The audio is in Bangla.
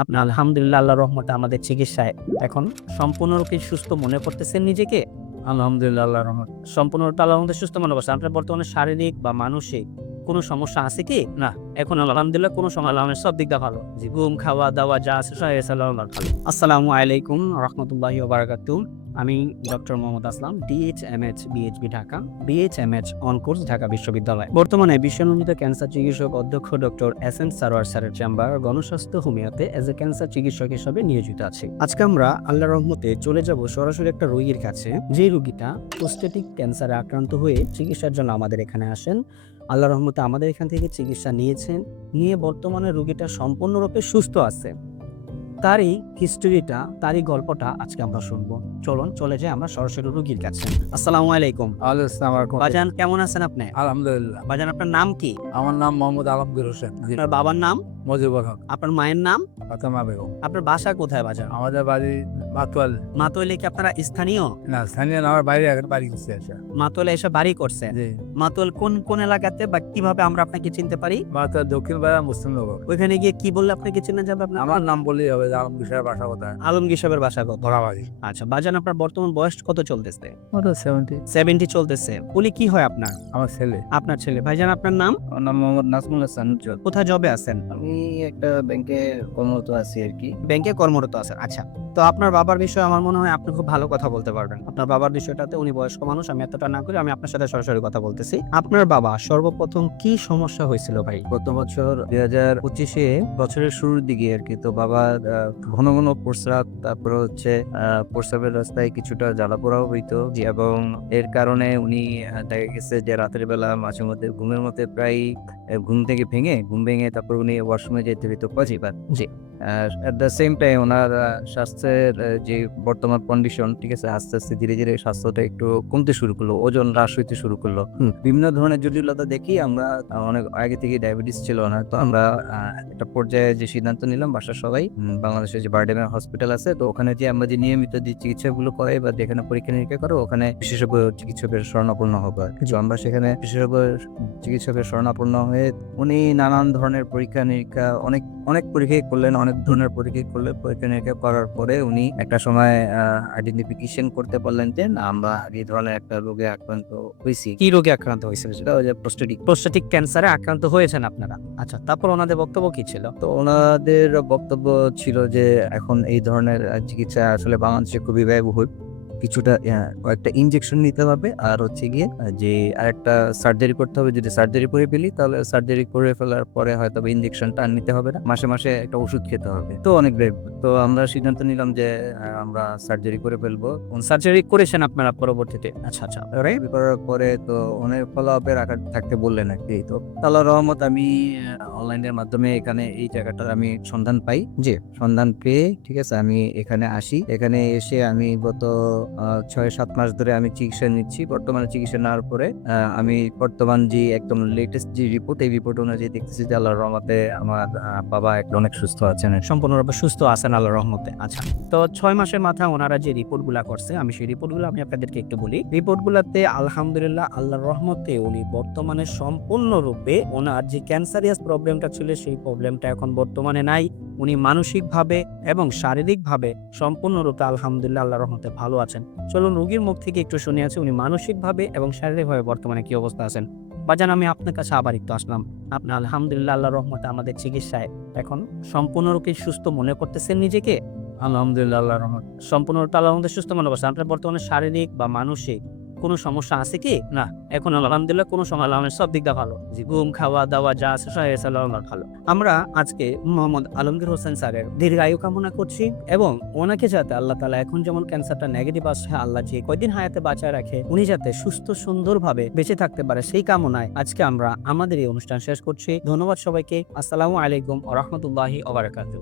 আপনি আলহামদুলিল্লাহ আল্লাহর রহমতে আমাদের চিকিৎসায় এখন সম্পূর্ণরূপে সুস্থ মনে করতেছেন নিজেকে? আলহামদুলিল্লাহ আল্লাহর রহমত। সম্পূর্ণরূপে আল্লাহর রহমতে সুস্থ মনে করছেন। আপনার বর্তমানে শারীরিক বা মানসিক কোনো সমস্যা আছে কি? না, এখন আলহামদুলিল্লাহ কোনো আল্লাহর সব দিক দিয়ে ভালো। জি, ঘুম, খাওয়া-দাওয়া যা আছে সব আল্লাহর ভালো। আসসালামু আলাইকুম রাহমাতুল্লাহি ওয়া বারাকাতুহু। আমি doctor Mohammad Aslam, DHMH BHB Dhaka, BHMH on course Dhaka বিশ্ববিদ্যালয়। বর্তমানে বিশ্বনন্দিত ক্যান্সার চিকিৎসক অধ্যক্ষ ডক্টর এস এম সারোয়ার স্যারের চেম্বার গণস্বাস্থ্য হোমিওতে এজ এ ক্যান্সার চিকিৎসক হিসেবে নিয়োজিত আছি। আজকে আমরা আল্লাহর রহমতে চলে যাব সরাসরি একটা রোগীর কাছে, যে রোগীটা প্রোস্টেটিক ক্যান্সারে আক্রান্ত হয়ে চিকিৎসার জন্য আমাদের এখানে আসেন। আল্লাহর রহমতে আমাদের এখান থেকে চিকিৎসা নিয়েছেন, নিয়ে বর্তমানে রোগীটা সম্পূর্ণরূপে সুস্থ আছে। তারই হিস্টোরিটা, তারই গল্পটা আজকে আমরা শুনবো। চলুন চলে যাই আমরা সরাসরি রোগীর কাছে। আসসালামু আলাইকুম। আসসালামু আলাইকুম। বাজান কেমন আছেন আপনি? আলহামদুলিল্লাহ। বাজান আপনার নাম কি? আমার নাম মোহাম্মদ আলমগীর হোসেন। জি, আপনার বাবার নাম? মজিবুর হক। আপনার মায়ের নাম? ফাতেমা বেগম। আপনার বাসা কোথায় বাজান? আমাদের বাড়ি মাতোয়াল। মাতোয়ালে কি আপনারা স্থানীয়? না, স্থানীয় না, আমার বাইরে এখন বাড়ি গেছে আসা। মাতোয়ালে এসে বাড়ি করছেন? জি, মাতোয়াল কোন এলাকাতে বা কিভাবে আমরা আপনাকে চিনতে পারি? মাতোয়াল দক্ষিণ পাড়া মুসলিমনগর। ওইখানে গিয়ে কি বললে আপনাকে চেনা যাবে? আপনার আমার নাম বললেই হবে যে আলমগীর সাহেব বাসা কোথায়? আলমগীর সাহেবের বাসা কোথায়? ধরাবাড়ি। আচ্ছা বাজান আপনার বর্তমান বয়স কত চলতেছে? কত 70? 70 চলতেছে। উনি কি হয় আপনার? আমার ছেলে। আপনার ছেলে। ভাইজান আপনার নাম? আমার নাম মোহাম্মদ নাজমুল হাসান উজ্জ্বল। কোথায় জবে আছেন? আমি একটা ব্যাংকে কর্মরত আছি আরকি। ব্যাংকে কর্মরত আছেন। আচ্ছা। তো আপনার বাবার বিষয়ে আমার মনে হয় আপনি খুব ভালো কথা বলতে পারবেন। আপনার বাবার বিষয়টাতে, উনি বয়স্ক মানুষ, আমি এতটা না করে আমি আপনার সাথে সরাসরি কথা বলতেছি। আপনার বাবা সর্বপ্রথম কি সমস্যা হয়েছিল ভাই? গত বছর ২০২৫ বছরের শুরুর দিকে আরকি। তো বাবার ঘন ঘন প্রস্রাব, তারপরে হচ্ছে প্রস্রাবের রাস্তায় কিছুটা জ্বালাপোড়াও হইতো এবং এর কারণে উনি দেখা গেছে যে রাতের বেলা মাঝে মধ্যে ঘুমের মধ্যে প্রায় ঘুম ভেঙে তারপর উনি ওয়াশরুমে যেতে হইতো কয়েকবার। জি। এট দ্য সেম টাইম ওনার স্বাস্থ্যের যে বর্তমান কন্ডিশন, ঠিক আছে, আস্তে আস্তে ধীরে ধীরে স্বাস্থ্যটা একটু কমতে শুরু করলো, ওজন হ্রাস হইতে শুরু করলো। বিভিন্ন ধরনের জটিলতা দেখি আমরা, অনেক আগে থেকে ডায়াবেটিস ছিল না, তো আমরা একটা পর্যায়ে যে সিদ্ধান্ত নিলাম বাসার সবাই, বাংলাদেশের যে বারডেমের হসপিটাল আছে, তো ওখানে যে আমরা যে নিয়মিত যে চিকিৎসাগুলো করাই বা যেখানে পরীক্ষা নিরীক্ষা করো, ওখানে বিশেষজ্ঞ চিকিৎসকের শরণাপন্ন হবো আর কি। তো আমরা সেখানে বিশেষজ্ঞ চিকিৎসকের শরণাপন্ন হয়ে উনি নানান ধরনের পরীক্ষা নিরীক্ষা অনেক পরীক্ষাই করলেন, অনেক ধরনের পরীক্ষা করলেন। পরীক্ষা নিরীক্ষা করার পরে উনি একটা সময় আইডেন্টিফিকেশন করতে পারলেন যে না, আমরা এই ধরনের একটা রোগে আক্রান্ত হয়েছি। কি রোগে আক্রান্ত হয়েছিল সেটা? সেটা ওই যে প্রস্টেটিক। প্রোস্টেটিক ক্যান্সারে আক্রান্ত হয়েছেন আপনারা। আচ্ছা, তারপর ওনাদের বক্তব্য কি ছিল? তো ওনাদের বক্তব্য ছিল যে এখন এই ধরনের চিকিৎসা আসলে বাংলাদেশে খুবই ব্যয়বহুল। কিছুটা কয়েকটা ইনজেকশন নিতে হবে, আর হচ্ছে গিয়ে যে আরেকটা সার্জারি করতে হবে। যদি সার্জারি করে ফেলি তাহলে সার্জারি করে ফেলার পরে হয়তো ইনজেকশনটা আর নিতে হবে না, মাসে মাসে একটা ওষুধ খেতে হবে। তো অনেক ব্যয়বহুল। তো আমরা সিদ্ধান্ত নিলাম যে আমরা সার্জারি করে ফেলবো। সার্জারি করেছেন আপনারা পরবর্তীতে? আচ্ছা, আচ্ছা। সার্জারি করার পরে তো অনেক ফলো আপের আকার থাকতে বললেন আর কি। তো আল্লাহর রহমত আমি অনলাইনের মাধ্যমে এখানে এই জায়গাটার আমি সন্ধান পাই। জি। সন্ধান পেয়ে, ঠিক আছে, আমি এখানে আসি। এখানে এসে আমি গত ৬-৭ মাস ধরে আমি চিকিৎসা নিচ্ছি। বর্তমানে চিকিৎসা নেওয়ার পরে আমি বর্তমান যে একদম লেটেস্ট যে রিপোর্ট, এই রিপোর্ট অনুযায়ী দেখতেছি যে আল্লাহর রহমতে আমার বাবা একটা অনেক সুস্থ আছেন। সম্পূর্ণরূপে সুস্থ আছেন আল্লাহর রহমতে। আচ্ছা। তো ৬ মাসের মাথায় ওনারা যে রিপোর্টগুলা করছে, আমি সেই রিপোর্টগুলো আমি আপনাদেরকে একটু বলি। রিপোর্টগুলাতে আলহামদুলিল্লাহ আল্লাহর রহমতে উনি বর্তমানে সম্পূর্ণরূপে ওনার যে ক্যান্সারিয়াস প্রবলেমটা ছিল সেই প্রবলেমটা এখন বর্তমানে নাই। উনি মানসিকভাবে এবং শারীরিকভাবে সম্পূর্ণরূপে আলহামদুলিল্লাহ আল্লাহর রহমতে ভালো আছেন। চলুন রোগীর মুখ থেকে একটু শুনে আছি উনি মানসিকভাবে এবং শারীরিকভাবে বর্তমানে কি অবস্থা আছেন। বাজান আমি আপনার কাছে আবার একটু আসলাম। আপনি আলহামদুলিল্লাহ আল্লাহর রহমতে আমাদের চিকিৎসায় এখন সম্পূর্ণরূপে সুস্থ মনে করতেছেন নিজেকে? আলহামদুলিল্লাহ আল্লাহর রহমত। সম্পূর্ণরূপে আল্লাহর রহমতে সুস্থ মনে করছেন। আপনার বর্তমানে শারীরিক বা মানসিক কোনো সমস্যা আছে কি? না। এখন আলহামদুলিল্লাহ কোনো সময় আল্লাহর সব দিক দিয়ে ভালো। জি, ঘুম, খাওয়া-দাওয়া যা আছে সব আল্লাহর ভালো। আমরা আজকে মোহাম্মদ আলমগীর হোসেন স্যারের দীর্ঘায়ু কামনা করছি এবং ওনাকে যাতে আল্লাহ তাআলা এখন যেমন ক্যান্সারটা নেগেটিভ আসছে, আল্লাহ যে কয়দিন হায়াতে বাঁচায় রাখে, উনি যাতে সুস্থ সুন্দরভাবে বেঁচে থাকতে পারে সেই কামনায় আজকে আমরা আমাদের এই অনুষ্ঠান শেষ করছি। ধন্যবাদ সবাইকে। আসসালামু আলাইকুম ওয়া রাহমাতুল্লাহি ওয়া বারাকাতুহু।